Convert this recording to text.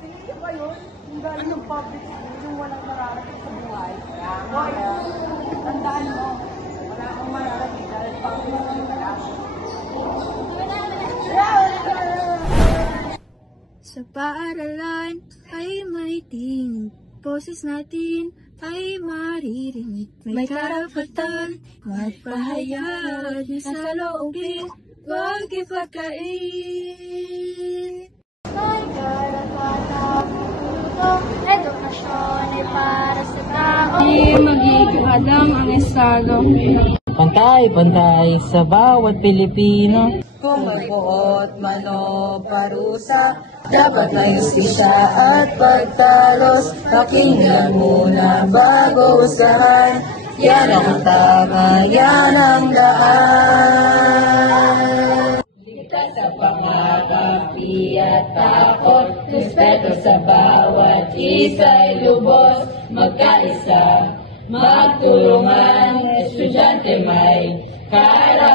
Pinili ba yun? Yung galing ng public school, yung walang mararating sa buhay. Hoy, tandaan mo, wala kang mararating dahil public school ka lang. Sa paaralan ay may tingin, boses natin ay maririnig. May karapatan, magpahayag na sa loobin, huwag ipagkain. May karapatan, edukasyon ay para sa tao. Di magiging hadang ang Estado. Pantay-pantay sa bawat Pilipino. Kung may buot man o parusa, dapat may justisya at pagtalos. Pakinggan muna bago usahan, yan ang tama, yan ang daan. Ligtas sa pangakapi at takot, respeto sa bawat isa'y lubos. Magkaisa, magtulungan, estudyante may karapatan.